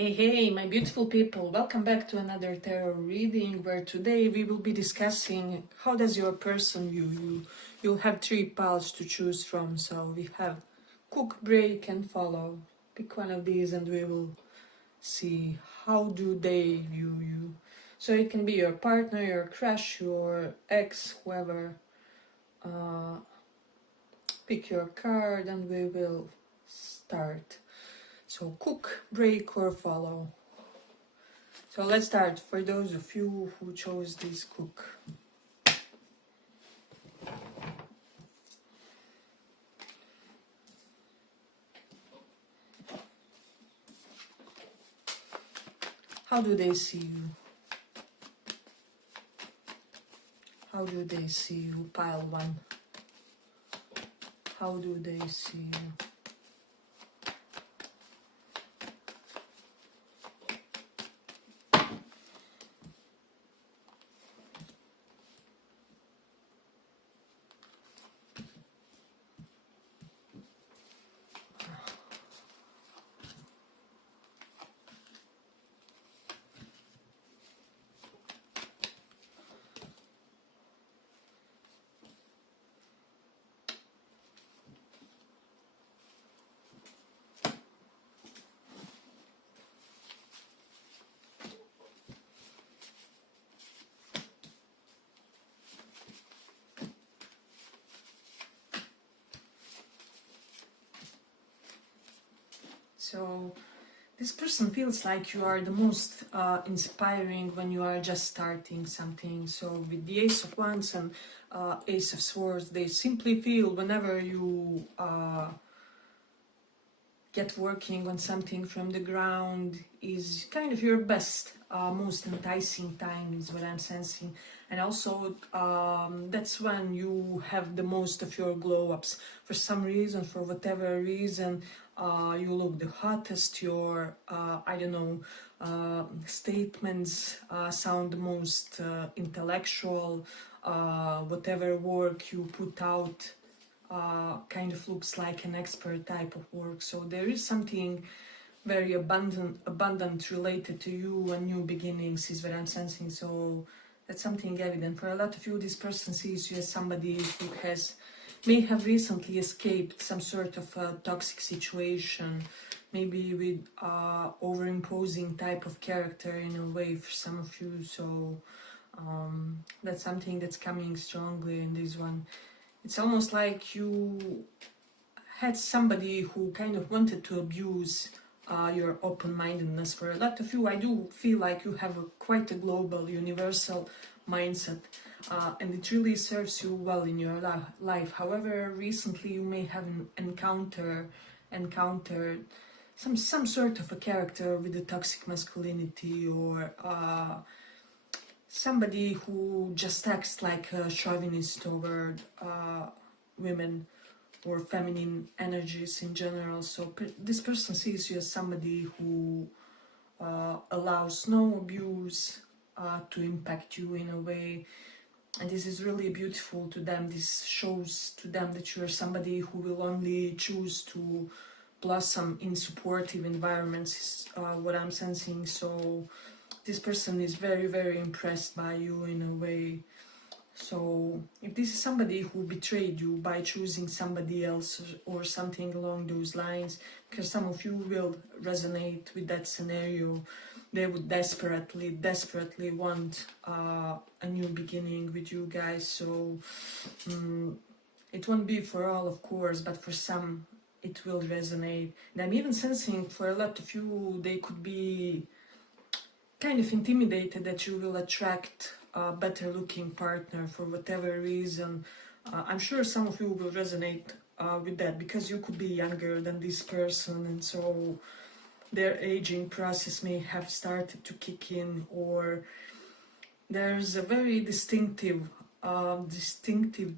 Hey, my beautiful people, welcome back to another tarot reading where today we will be discussing how does your person view you. You'll have three piles to choose from, so we have cook, break and follow. Pick one of these and we will see how do they view you. So it can be your partner, your crush, your ex, whoever. Pick your card and we will start. So cook, break or follow. So let's start for those of you who chose this cook. How do they see you? How do they see you? Pile one. How do they see you? So this person feels like you are the most inspiring when you are just starting something. So with the Ace of Wands and Ace of Swords, they simply feel whenever you get working on something from the ground is kind of your best, most enticing time is what I'm sensing. And also that's when you have the most of your glow-ups. For some reason, for whatever reason, you look the hottest, your, I don't know, statements sound the most intellectual, whatever work you put out kind of looks like an expert type of work. So there is something very abundant related to you and new beginnings is what I'm sensing. So that's something evident. For a lot of you, this person sees you as somebody who may have recently escaped some sort of a toxic situation, maybe with overimposing type of character in a way for some of you. So that's something that's coming strongly in this one. It's almost like you had somebody who kind of wanted to abuse your open-mindedness. For a lot of you, I do feel like you have quite a global, universal mindset, and it really serves you well in your life. However, recently you may have encountered some sort of a character with a toxic masculinity, or somebody who just acts like a chauvinist toward women or feminine energies in general. So this person sees you as somebody who allows no abuse to impact you in a way, and this is really beautiful to them. This shows to them that you are somebody who will only choose to blossom in supportive environments, is what I'm sensing. So this person is very impressed by you in a way. So if this is somebody who betrayed you by choosing somebody else or something along those lines, because some of you will resonate with that scenario, they would desperately want a new beginning with you guys. So it won't be for all, of course, but for some it will resonate. And I'm even sensing for a lot of you, they could be kind of intimidated that you will attract a better looking partner for whatever reason. I'm sure some of you will resonate with that, because you could be younger than this person, and so their aging process may have started to kick in, or there's a very distinctive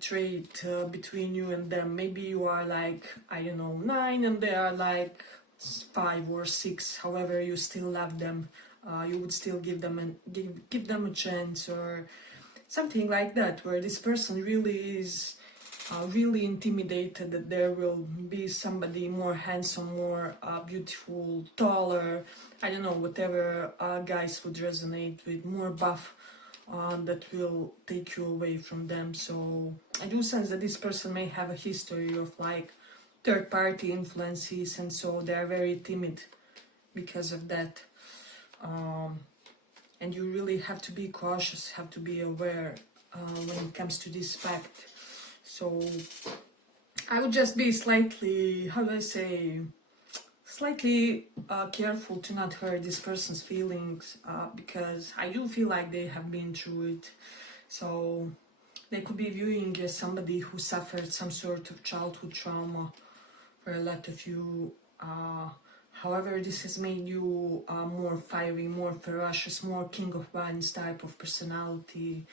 trait between you and them. Maybe you are like, I don't know, 9 and they are like 5 or 6. However, you still love them. You would still give them a chance, or something like that, where this person really is really intimidated that there will be somebody more handsome, more beautiful, taller, I don't know, whatever guys would resonate with, more buff, that will take you away from them. So I do sense that this person may have a history of like third-party influences, and so they're very timid because of that. And you really have to be cautious, have to be aware when it comes to this fact. So I would just be slightly, how do I say, slightly careful to not hurt this person's feelings, because I do feel like they have been through it. So they could be viewing you as somebody who suffered some sort of childhood trauma for a lot of you. However, this has made you more fiery, more ferocious, more King of Wands type of personality.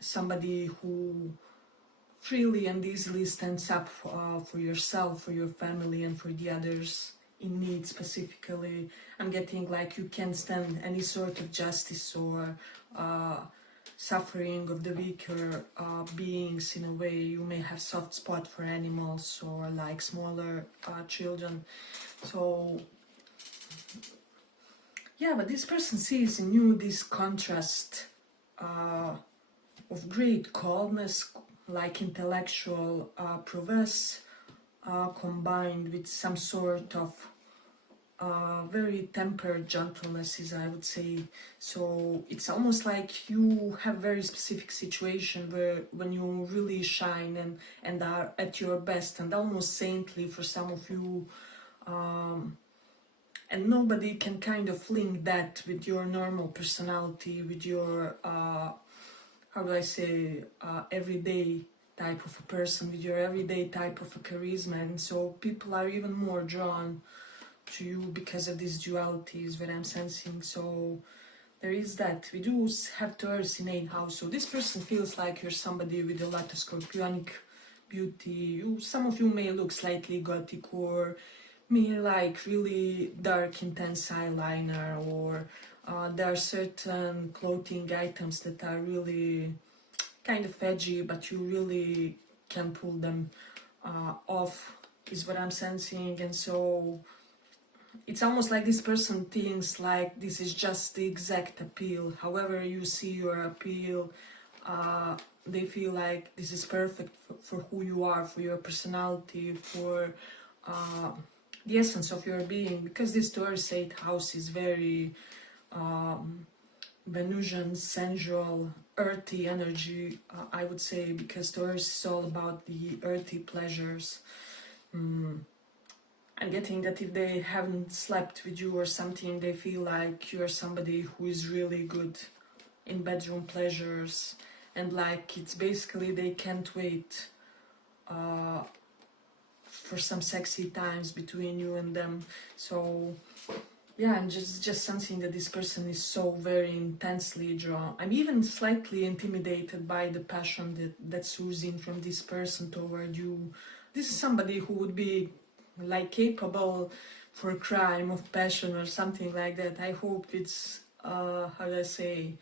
Somebody who freely and easily stands up for yourself, for your family, and for the others in need specifically. I'm getting like you can't stand any sort of justice or suffering of the weaker beings in a way. You may have soft spot for animals or like smaller children. So yeah, but this person sees in you this contrast of great calmness, like intellectual prowess, combined with some sort of very tempered gentleness, as I would say. So it's almost like you have very specific situation where when you really shine and are at your best and almost saintly for some of you, and nobody can kind of link that with your normal personality, with your how do I say, everyday type of a person, with your everyday type of a charisma. And so people are even more drawn to you because of this duality is what I'm sensing. So there is that. We do have Taurus in 8th house, so this person feels like you're somebody with a lot of scorpionic beauty. Some of you may look slightly gothic, or may like really dark intense eyeliner, or there are certain clothing items that are really kind of edgy, but you really can pull them off, is what I'm sensing. And so it's almost like this person thinks like this is just the exact appeal. However you see your appeal, they feel like this is perfect for who you are, for your personality, for the essence of your being, because this Taurus 8th house is very Venusian, sensual, earthy energy, I would say, because Taurus is all about the earthy pleasures. I'm getting that if they haven't slept with you or something, they feel like you're somebody who is really good in bedroom pleasures, and like it's basically they can't wait for some sexy times between you and them. So yeah, I'm just sensing that this person is so very intensely drawn. I'm even slightly intimidated by the passion that's oozing from this person toward you. This is somebody who would be like capable for a crime of passion or something like that. I hope it's how do I say,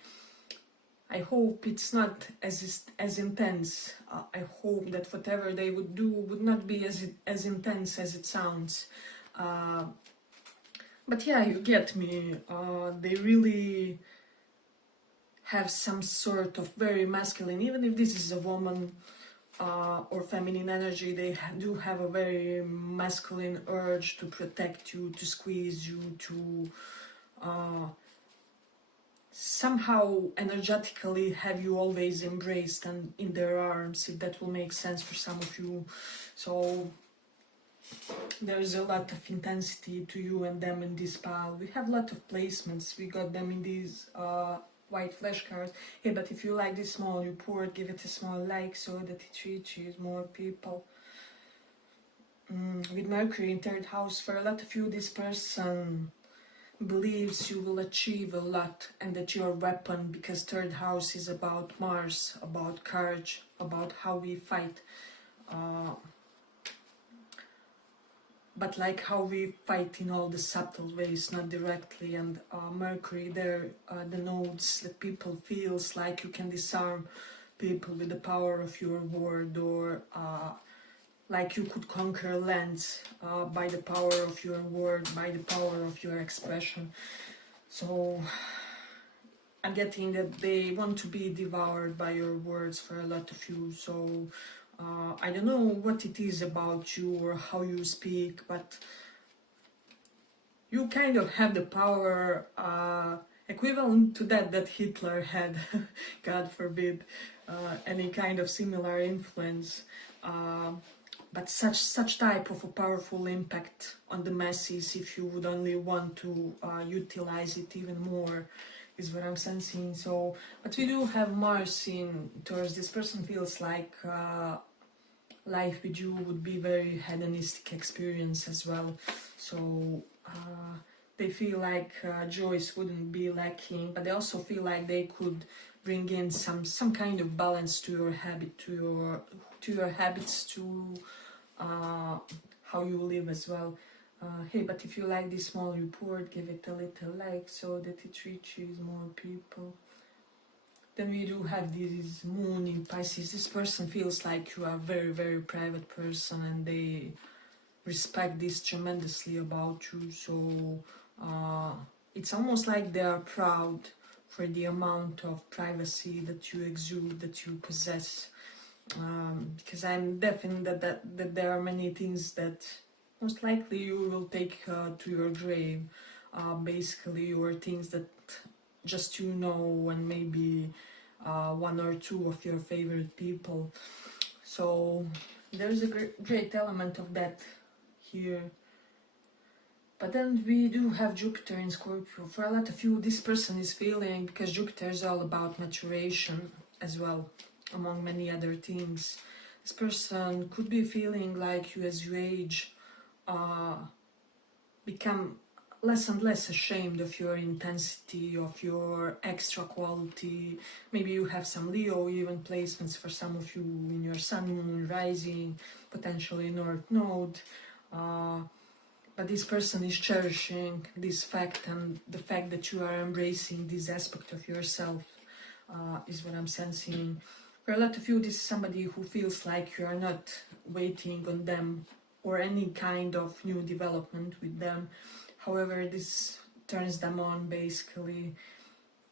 I hope it's not as intense. I hope that whatever they would do would not be as intense as it sounds. But yeah, you get me. They really have some sort of very masculine, even if this is a woman or feminine energy, they do have a very masculine urge to protect you, to squeeze you, to somehow energetically have you always embraced and in their arms, if that will make sense for some of you. So there's a lot of intensity to you and them in this pile. We have a lot of placements. We got them in these white flashcards. Hey, but if you like this small report, give it a small like so that it reaches more people. With Mercury in 3rd house, for a lot of you, this person believes you will achieve a lot and that you're a weapon, because 3rd house is about Mars, about courage, about how we fight. But like how we fight in all the subtle ways, not directly. And Mercury there, the nodes that people feels like you can disarm people with the power of your word, or like you could conquer lands by the power of your word, by the power of your expression. So I'm getting that they want to be devoured by your words for a lot of you. So I don't know what it is about you or how you speak, but you kind of have the power equivalent to that Hitler had, God forbid, any kind of similar influence. But such type of a powerful impact on the masses, if you would only want to utilize it even more, is what I'm sensing. So, but we do have Mars in Taurus. This person feels like life with you would be very hedonistic experience as well. So they feel like joys wouldn't be lacking, but they also feel like they could bring in some kind of balance to your habit, to your habits, to how you live as well. Hey, but if you like this small report, give it a little like so that it reaches more people. Then we do have this moon in Pisces. This person feels like you are a very, very private person, and they respect this tremendously about you. So it's almost like they are proud for the amount of privacy that you exude, that you possess. Because I'm definite that there are many things that most likely you will take to your grave, basically, or things that just you know, and maybe one or two of your favorite people. So there's a great element of that here. But then we do have Jupiter in Scorpio. For a lot of you, this person is feeling, because Jupiter is all about maturation as well, among many other things. This person could be feeling like you, as you age, become less and less ashamed of your intensity, of your extra quality. Maybe you have some Leo even placements for some of you in your Sun, Moon, Rising, potentially North Node. But this person is cherishing this fact, and the fact that you are embracing this aspect of yourself is what I'm sensing. For a lot of you, this is somebody who feels like you are not waiting on them or any kind of new development with them. However, this turns them on, basically.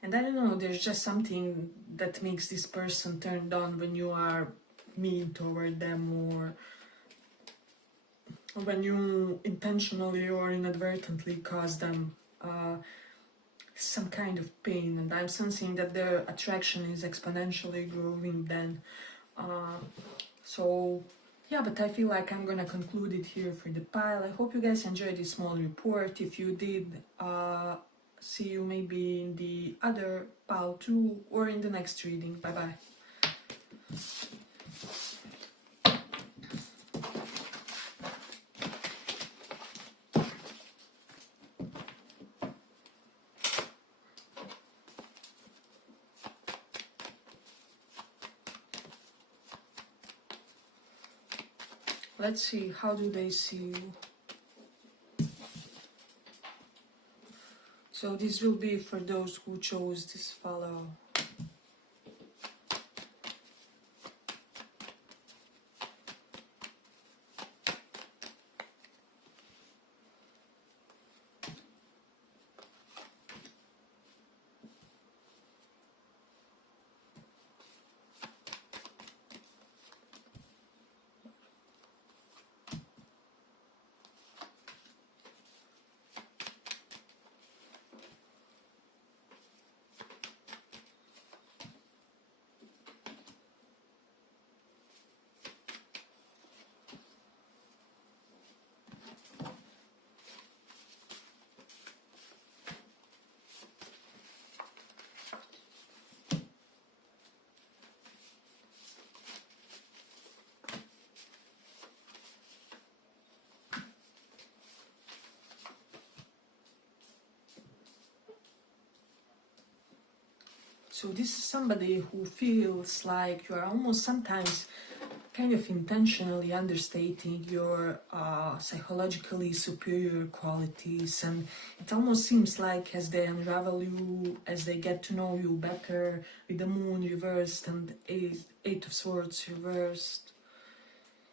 And I don't know, there's just something that makes this person turned on when you are mean toward them, or when you intentionally or inadvertently cause them some kind of pain. And I'm sensing that their attraction is exponentially growing then. So yeah, but I feel like I'm gonna conclude it here for the pile. I hope you guys enjoyed this small report. If you did, see you maybe in the other pile too, or in the next reading. Bye bye. Let's see, how do they see you? So this will be for those who chose this follow. So this is somebody who feels like you are almost sometimes kind of intentionally understating your psychologically superior qualities, and it almost seems like as they unravel you, as they get to know you better, with the moon reversed and eight of swords reversed,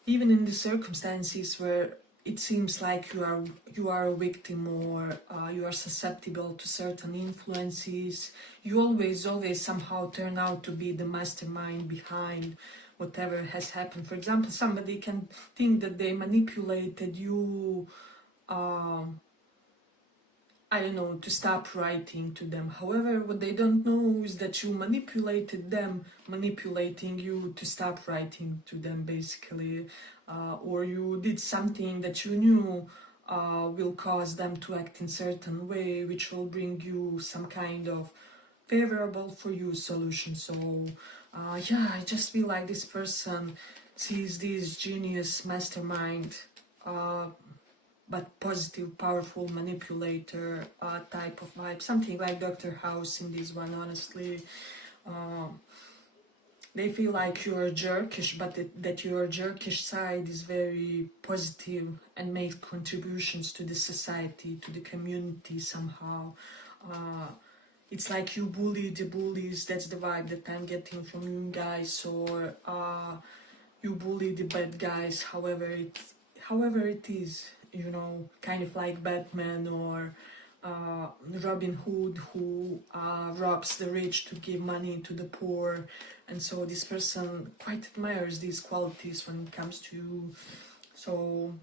even in the circumstances where it seems like you are a victim, or you are susceptible to certain influences, you always somehow turn out to be the mastermind behind whatever has happened. For example, somebody can think that they manipulated you, I don't know, to stop writing to them. However, what they don't know is that you manipulated them, manipulating you to stop writing to them, basically. Or you did something that you knew will cause them to act in certain way, which will bring you some kind of favorable for you solution. So yeah, I just feel like this person sees this genius mastermind, but positive, powerful manipulator type of vibe, something like Dr. House in this one, honestly. They feel like you're jerkish, but that your jerkish side is very positive and makes contributions to the society, to the community somehow. It's like you bully the bullies, that's the vibe that I'm getting from you guys, or you bully the bad guys, however it is, you know, kind of like Batman or Robin Hood, who robs the rich to give money to the poor. And so this person quite admires these qualities when it comes to you. So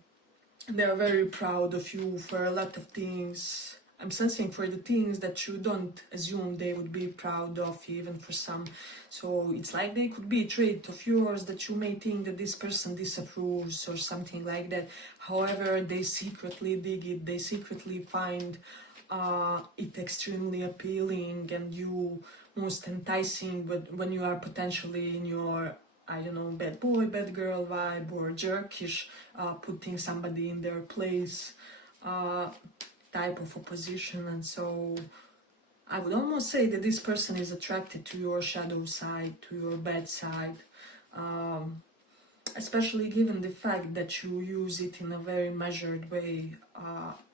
they're very proud of you for a lot of things. I'm sensing for the things that you don't assume they would be proud of, even for some. So it's like they could be a trait of yours that you may think that this person disapproves or something like that. However, they secretly dig it, they secretly find it extremely appealing and you most enticing, but when you are potentially in your, I don't know, bad boy, bad girl vibe, or jerkish, putting somebody in their place type of opposition. And so I would almost say that this person is attracted to your shadow side, to your bad side, especially given the fact that you use it in a very measured way,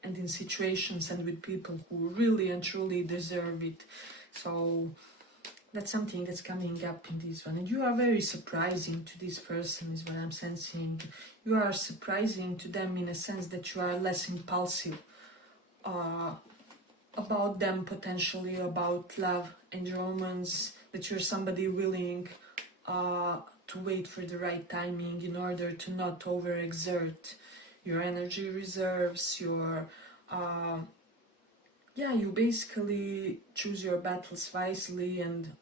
and in situations and with people who really and truly deserve it. So that's something that's coming up in this one. And you are very surprising to this person, is what I'm sensing. You are surprising to them in a sense that you are less impulsive about them, potentially, about love and romance, that you're somebody willing to wait for the right timing in order to not overexert your energy reserves, your yeah, you basically choose your battles wisely, and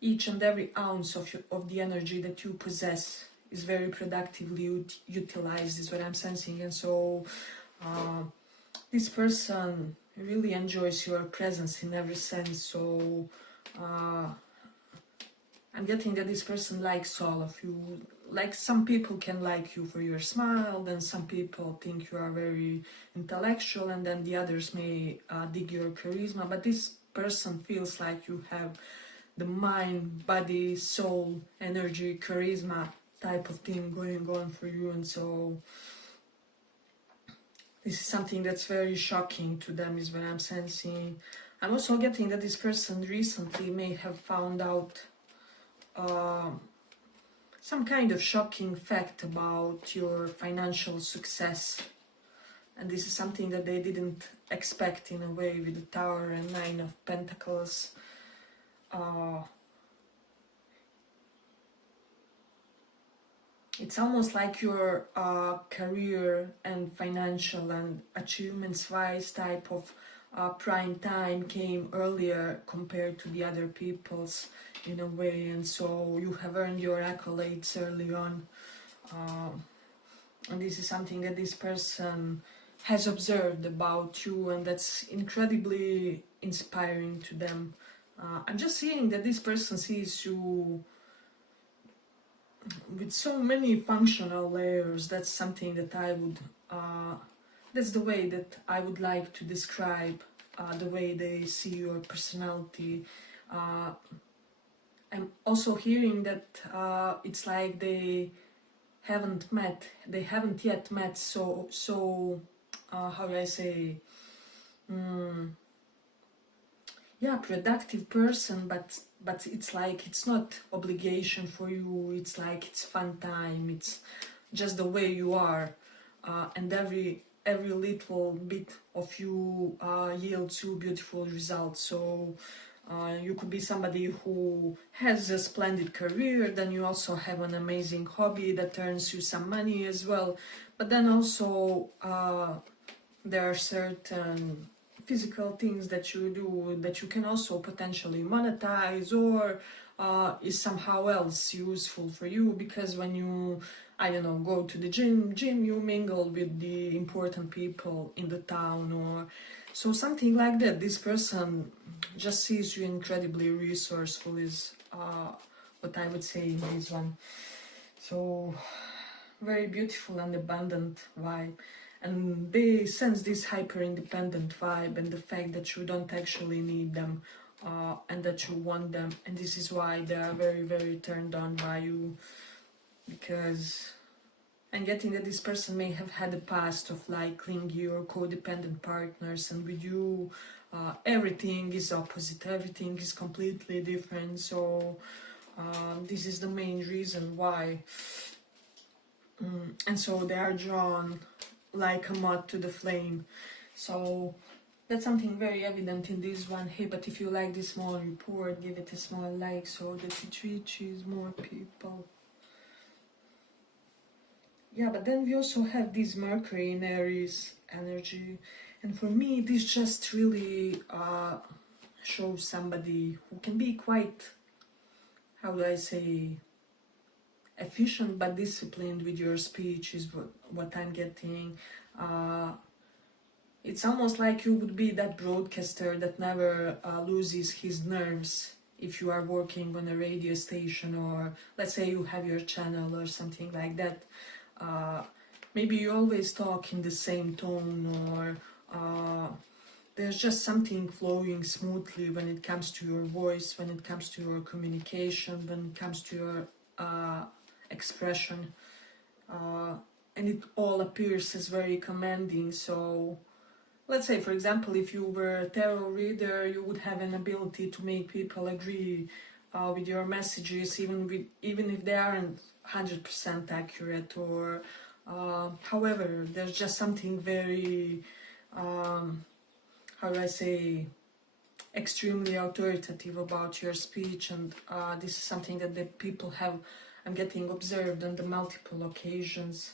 each and every ounce of the energy that you possess is very productively utilized, is what I'm sensing. And so this person really enjoys your presence in every sense. So I'm getting that this person likes all of you. Like, some people can like you for your smile, then some people think you are very intellectual, and then the others may dig your charisma. But this person feels like you have the mind, body, soul, energy, charisma type of thing going on for you. And so this is something that's very shocking to them, is what I'm sensing. I'm also getting that this person recently may have found out some kind of shocking fact about your financial success. And this is something that they didn't expect, in a way, with the Tower and Nine of Pentacles. It's almost like your career and financial and achievements-wise type of prime time came earlier compared to the other people's, in a way. And so you have earned your accolades early on. And this is something that this person has observed about you, and that's incredibly inspiring to them. I'm just seeing that this person sees you with so many functional layers. That's something that I would, that's the way that I would like to describe the way they see your personality. I'm also hearing that it's like they haven't yet met, so how do I say, mm, yeah, productive person, but it's like it's not obligation for you, it's like it's fun time, it's just the way you are, and every little bit of you yields you beautiful results. So you could be somebody who has a splendid career, then you also have an amazing hobby that earns you some money as well, but then also there are certain physical things that you do that you can also potentially monetize, or is somehow else useful for you, because when you, I don't know, go to the gym you mingle with the important people in the town, or so something like that. This person just sees you incredibly resourceful is what I would say in this one. So very beautiful and abundant vibe, and they sense this hyper independent vibe and the fact that you don't actually need them, and that you want them, and this is why they are very, very turned on by you, because I'm getting that this person may have had a past of like clingy or codependent partners, and with you everything is opposite, everything is completely different. So this is the main reason why. And so they are drawn like a moth to the flame. So that's something very evident in this one. Hey, but if you like this small report, give it a small like so that it reaches more people. Yeah, but then we also have this Mercury in Aries energy, and for me this just really shows somebody who can be quite, how do I say, efficient but disciplined with your speech is what I'm getting. It's almost like you would be that broadcaster that never loses his nerves if you are working on a radio station, or let's say you have your channel or something like that. Maybe you always talk in the same tone, or there's just something flowing smoothly when it comes to your voice, when it comes to your communication, when it comes to your expression, and it all appears as very commanding. So let's say, for example, if you were a tarot reader, you would have an ability to make people agree with your messages, even if they aren't 100% accurate, or however, there's just something very, how do I say, extremely authoritative about your speech, and this is something that the people have, I'm getting, observed on the multiple occasions.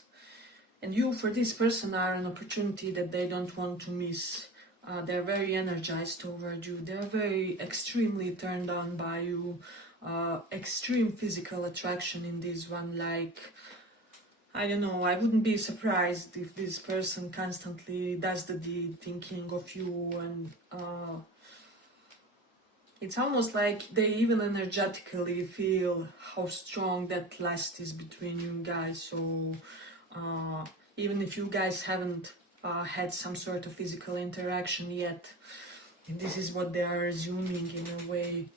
And you, for this person, are an opportunity that they don't want to miss. They're very energized toward you. They're very extremely turned on by you. Extreme physical attraction in this one. Like, I don't know, I wouldn't be surprised if this person constantly does the deed thinking of you, and it's almost like they even energetically feel how strong that lust is between you guys. So even if you guys haven't had some sort of physical interaction yet, this is what they are assuming in a way.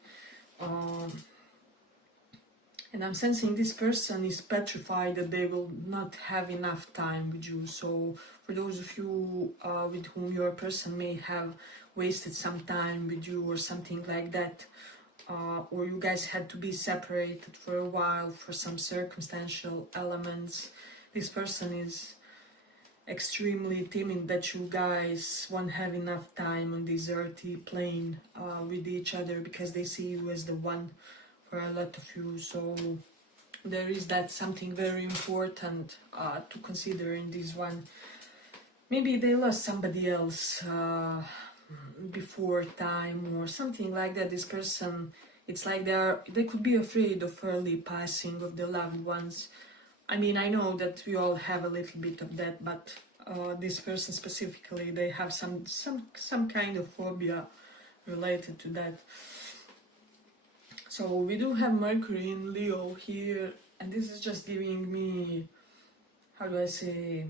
And I'm sensing this person is petrified that they will not have enough time with you. So for those of you with whom your person may have wasted some time with you or something like that, or you guys had to be separated for a while for some circumstantial elements, this person is extremely timid that you guys won't have enough time on this earthy plane with each other, because they see you as the one for a lot of you. So there is that something very important to consider in this one. Maybe they lost somebody else before time or something like that. This person, it's like they could be afraid of early passing of their loved ones. I mean, I know that we all have a little bit of that, but this person specifically, they have some kind of phobia related to that. So we do have Mercury in Leo here, and this is just giving me, how do I say,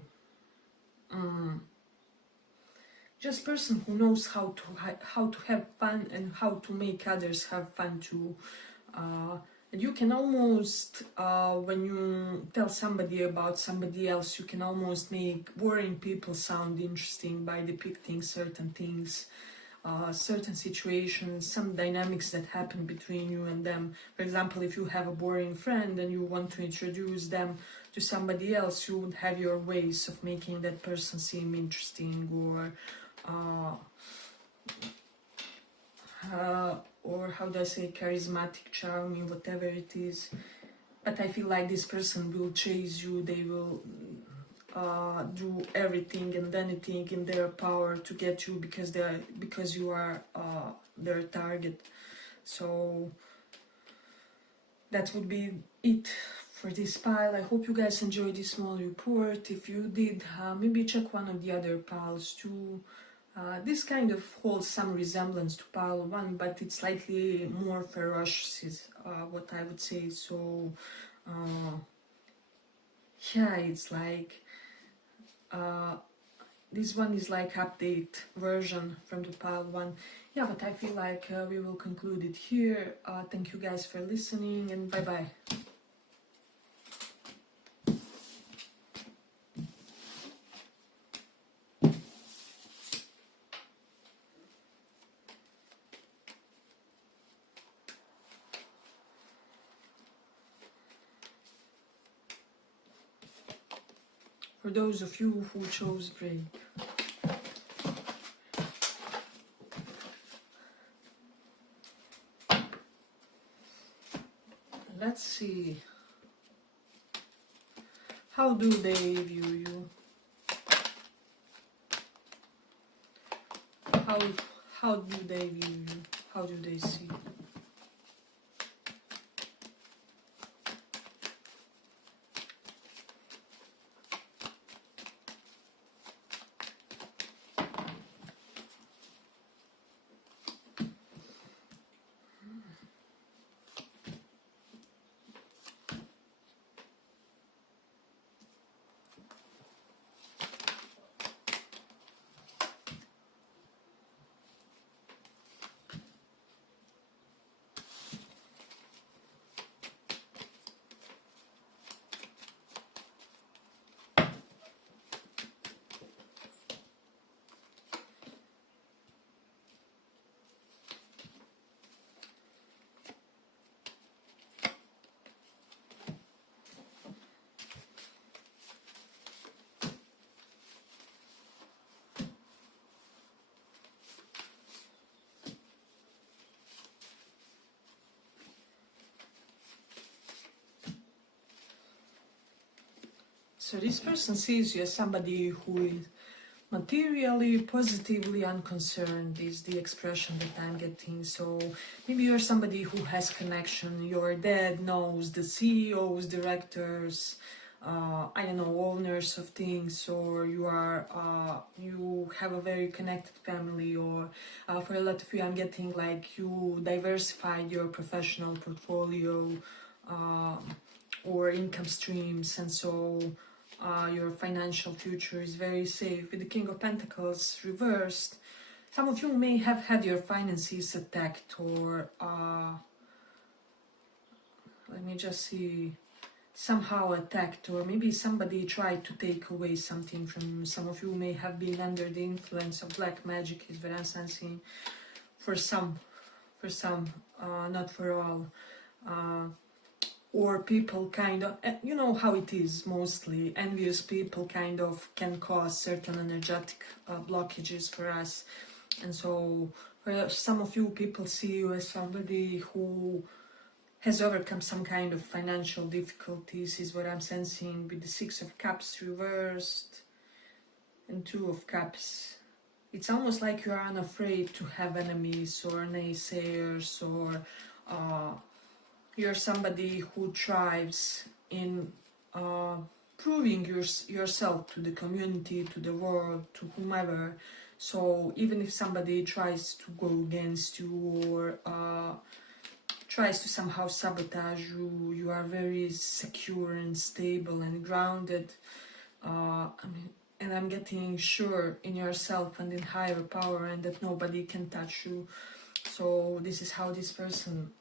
just person who knows how to have fun and how to make others have fun too. And you can almost, when you tell somebody about somebody else, you can almost make boring people sound interesting by depicting certain things, certain situations, some dynamics that happen between you and them. For example, if you have a boring friend and you want to introduce them to somebody else, you would have your ways of making that person seem interesting, or how do I say, charismatic, charming, whatever it is. But I feel like this person will chase you, they will do everything and anything in their power to get you because you are their target. So that would be it for this pile. I hope you guys enjoyed this small report. If you did, maybe check one of the other piles too. This kind of holds some resemblance to pile 1, but it's slightly more ferocious, is what I would say. So yeah, it's like this one is like update version from the pile 1. Yeah, but I feel like we will conclude it here. Thank you guys for listening, and bye bye. For those of you who chose break. Let's see. How do they view you? How do they view you? How do they see you? So this person sees you as somebody who is materially, positively unconcerned, is the expression that I'm getting. So maybe you're somebody who has connection. Your dad knows the CEOs, directors, I don't know, owners of things, or you have a very connected family, or for a lot of you, I'm getting like you diversified your professional portfolio or income streams, and so your financial future is very safe. With the King of Pentacles reversed, some of you may have had your finances attacked, or let me just see, somehow attacked, or maybe somebody tried to take away something from some of you. May have been under the influence of black magic, is what I'm sensing. For some, not for all. Or people kind of, you know how it is, mostly envious people kind of can cause certain energetic blockages for us. And so for some of you, people see you as somebody who has overcome some kind of financial difficulties, is what I'm sensing, with the Six of Cups reversed and Two of Cups. It's almost like you are unafraid to have enemies or naysayers, or you're somebody who thrives in proving yourself to the community, to the world, to whomever. So even if somebody tries to go against you, or tries to somehow sabotage you, you are very secure and stable and grounded. And I'm getting sure in yourself and in higher power, and that nobody can touch you. So this is how this person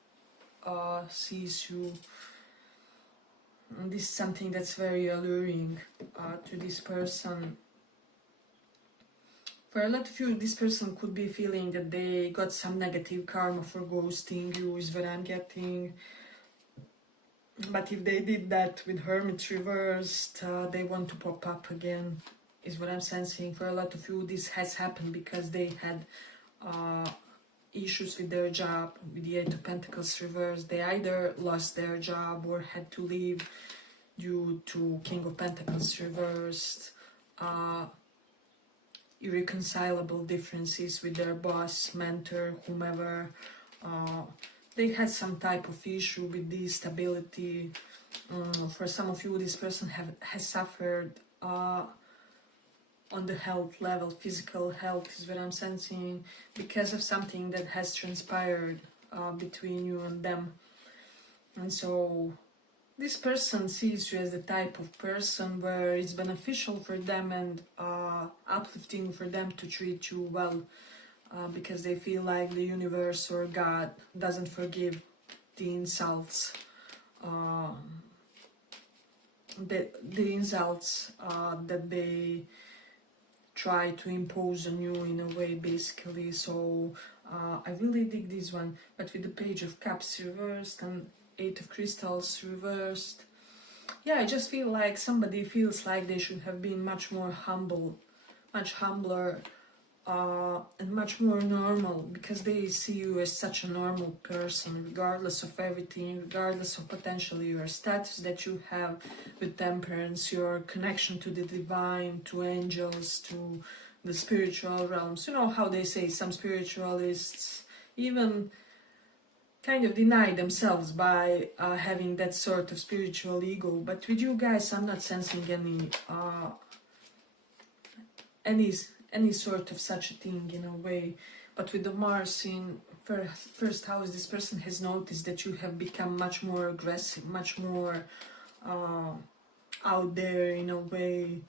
sees you. And this is something that's very alluring to this person. For a lot of you, this person could be feeling that they got some negative karma for ghosting you, is what I'm getting. But if they did that with Hermit reversed, they want to pop up again, is what I'm sensing. For a lot of you, this has happened because they had issues with their job, with the Eight of Pentacles reversed. They either lost their job or had to leave due to King of Pentacles reversed. Irreconcilable differences with their boss, mentor, whomever. They had some type of issue with the stability. For some of you, this person has suffered on the health level, physical health is what I'm sensing, because of something that has transpired between you and them. And so this person sees you as the type of person where it's beneficial for them and uplifting for them to treat you well, because they feel like the universe or God doesn't forgive the insults, the insults that they try to impose on you in a way, basically. So I really dig this one. But with the Page of Cups reversed and Eight of Crystals reversed, yeah, I just feel like somebody feels like they should have been much more humble, much humbler, and much more normal, because they see you as such a normal person, regardless of everything, regardless of potentially your status that you have with Temperance, your connection to the divine, to angels, to the spiritual realms. You know how they say some spiritualists even kind of deny themselves by having that sort of spiritual ego. But with you guys, I'm not sensing any sort of such a thing in a way. But with the Mars in first house, this person has noticed that you have become much more aggressive, much more out there in a way.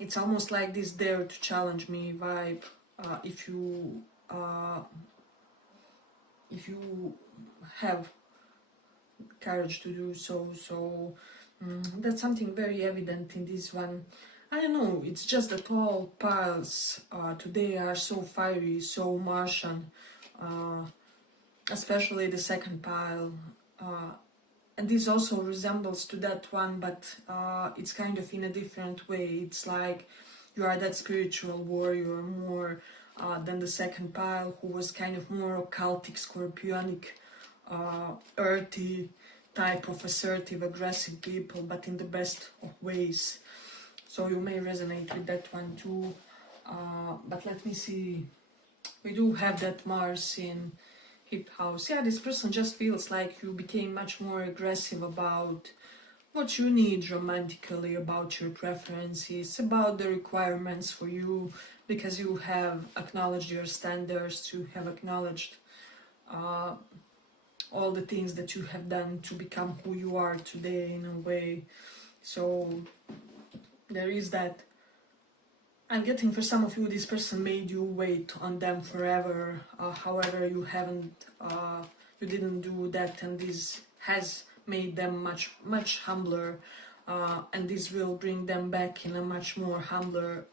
It's almost like this dare to challenge me vibe. If you have courage to do so. So that's something very evident in this one. I don't know, it's just that all piles today are so fiery, so Martian, especially the second pile. And this also resembles to that one, but it's kind of in a different way. It's like you are that spiritual warrior more than the second pile, who was kind of more occultic, scorpionic, earthy type of assertive, aggressive people, but in the best of ways. So you may resonate with that one too. But let me see. We do have that Mars in Hip House. Yeah, this person just feels like you became much more aggressive about what you need romantically, about your preferences, about the requirements for you, because you have acknowledged your standards, you have acknowledged all the things that you have done to become who you are today in a way. So there is that. I'm getting for some of you, this person made you wait on them forever. However, you didn't do that, and this has made them much humbler, and this will bring them back in a much more humbler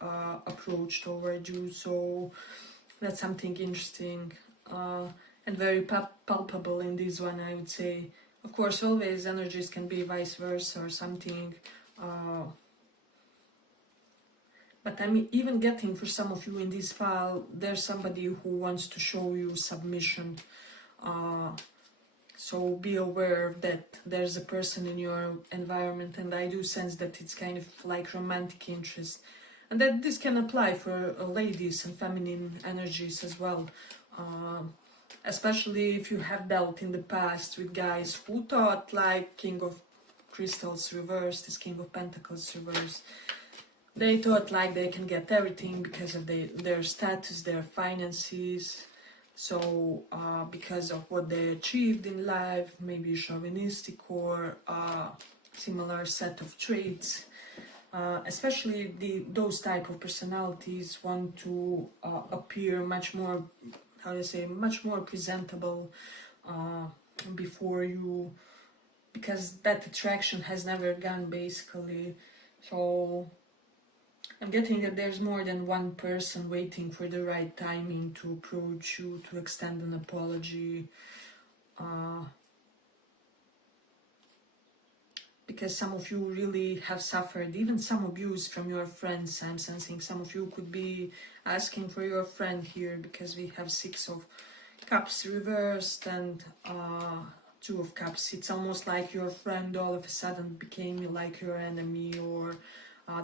approach toward you. So that's something interesting and very palpable in this one, I would say. Of course, always energies can be vice versa or something. But I'm even getting for some of you in this file, there's somebody who wants to show you submission. So be aware that there's a person in your environment, and I do sense that it's kind of like romantic interest. And that this can apply for ladies and feminine energies as well. Especially if you have dealt in the past with guys who thought like King of Crystals reversed is King of Pentacles reversed. They thought like they can get everything because of their status, their finances. So because of what they achieved in life, maybe chauvinistic or similar set of traits. Especially those type of personalities want to appear much more how do I say, much more presentable before you, because that attraction has never gone basically. So I'm getting that there's more than one person waiting for the right timing to approach you, to extend an apology. Because some of you really have suffered, even some abuse from your friends. I'm sensing some of you could be asking for your friend here, because we have Six of Cups reversed and Two of Cups. It's almost like your friend all of a sudden became like your enemy, or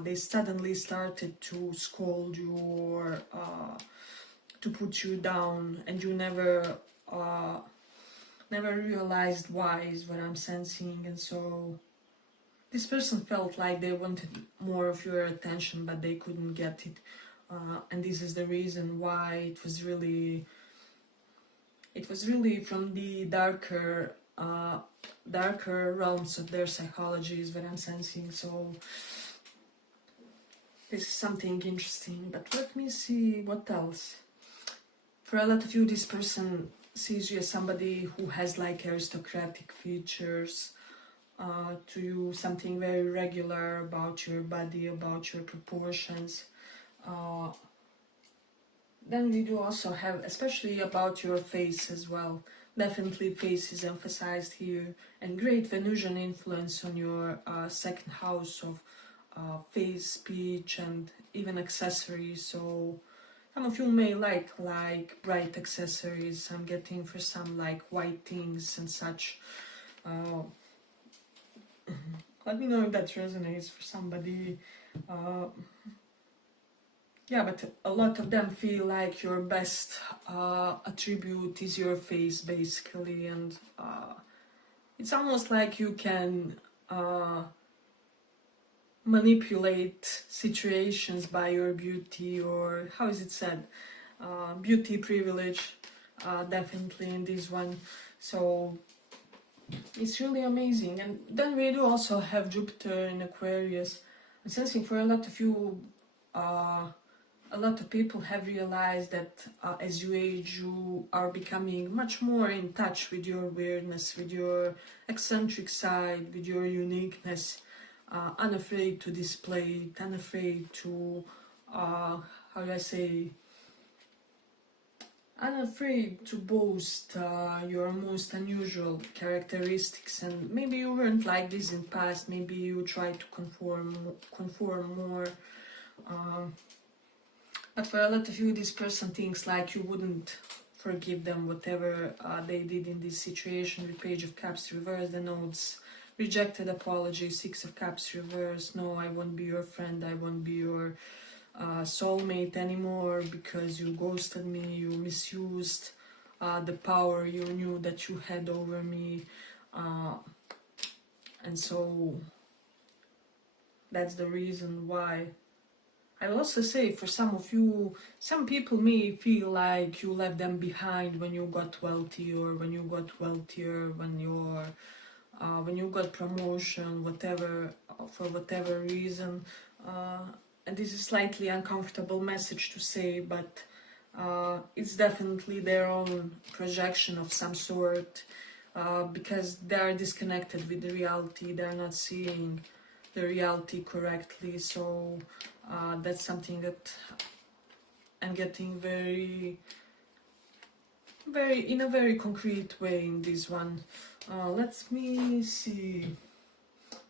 they suddenly started to scold you, or to put you down, and you never realized why, is what I'm sensing. And so this person felt like they wanted more of your attention, but they couldn't get it. And this is the reason why it was really from the darker realms of their psychology, is what I'm sensing. So this is something interesting. But let me see what else. For a lot of you, this person sees you as somebody who has like aristocratic features. To you, something very regular about your body, about your proportions. Then we do also have, especially about your face as well. Definitely face is emphasized here, and great Venusian influence on your second house of face, speech, and even accessories. So some of you may like bright accessories. I'm getting for some like white things and such. Let me know if that resonates for somebody. Yeah, but a lot of them feel like your best attribute is your face, basically, and it's almost like you can manipulate situations by your beauty, or how is it said? Beauty privilege, definitely in this one. So it's really amazing. And then we do also have Jupiter in Aquarius. I'm sensing for a lot of you, a lot of people have realized that as you age, you are becoming much more in touch with your weirdness, with your eccentric side, with your uniqueness, unafraid to display it, unafraid to, how do I say, unafraid to boast your most unusual characteristics. And maybe you weren't like this in past, maybe you tried to conform more. But for a lot of you, this person thinks like you wouldn't forgive them whatever they did in this situation. With Page of Cups reversed, the notes, rejected apology, Six of Cups reversed, no, I won't be your friend, I won't be your soulmate anymore because you ghosted me, you misused the power you knew that you had over me. And so that's the reason why. I will also say, for some of you, some people may feel like you left them behind when you got wealthy, or when you got wealthier, when you got promotion, whatever, for whatever reason. And this is a slightly uncomfortable message to say, but it's definitely their own projection of some sort, because they are disconnected with the reality. They are not seeing the reality correctly. So that's something that I'm getting very in a very concrete way in this one. Let me see.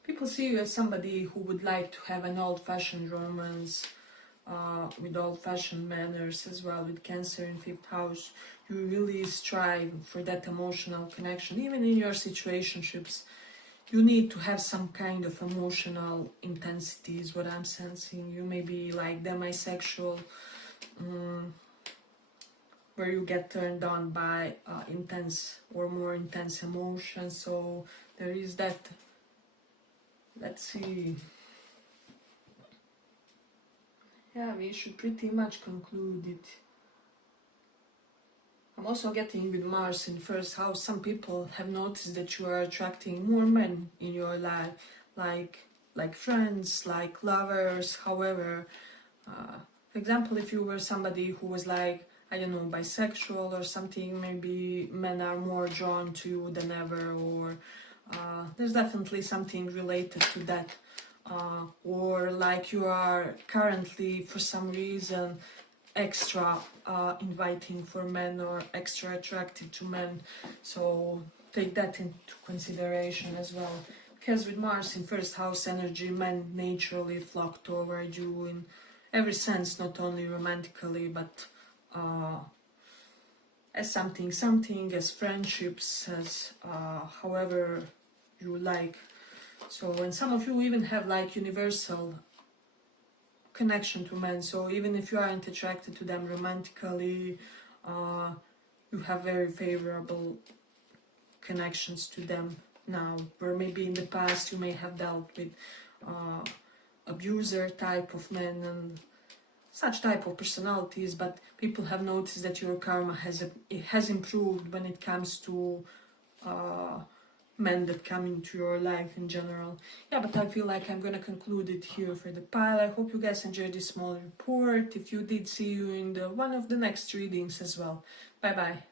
People see you as somebody who would like to have an old-fashioned romance, with old-fashioned manners as well. With Cancer in 5th house, you really strive for that emotional connection. Even in your situationships, you need to have some kind of emotional intensity, is what I'm sensing. You may be like demisexual, where you get turned on by intense or more intense emotions. So there is that. Let's see. Yeah, we should pretty much conclude it. I'm also getting with Mars in 1st house. Some people have noticed that you are attracting more men in your life, like friends, like lovers. However, for example, if you were somebody who was like I don't know, bisexual or something, maybe men are more drawn to you than ever, or there's definitely something related to that. Or like you are currently, for some reason, extra inviting for men or extra attracted to men. So take that into consideration as well. Because with Mars in first house energy, men naturally flock toward you in every sense, not only romantically, but as something, as friendships, as however you like. So, and some of you even have like universal connection to men. So even if you aren't attracted to them romantically, you have very favorable connections to them now. Where maybe in the past you may have dealt with abuser type of men and such type of personalities, but people have noticed that your karma has improved when it comes to men that come into your life in general. Yeah, but I feel like I'm gonna conclude it here for the pile. I hope you guys enjoyed this small report. If you did, see you in one of the next readings as well. Bye bye.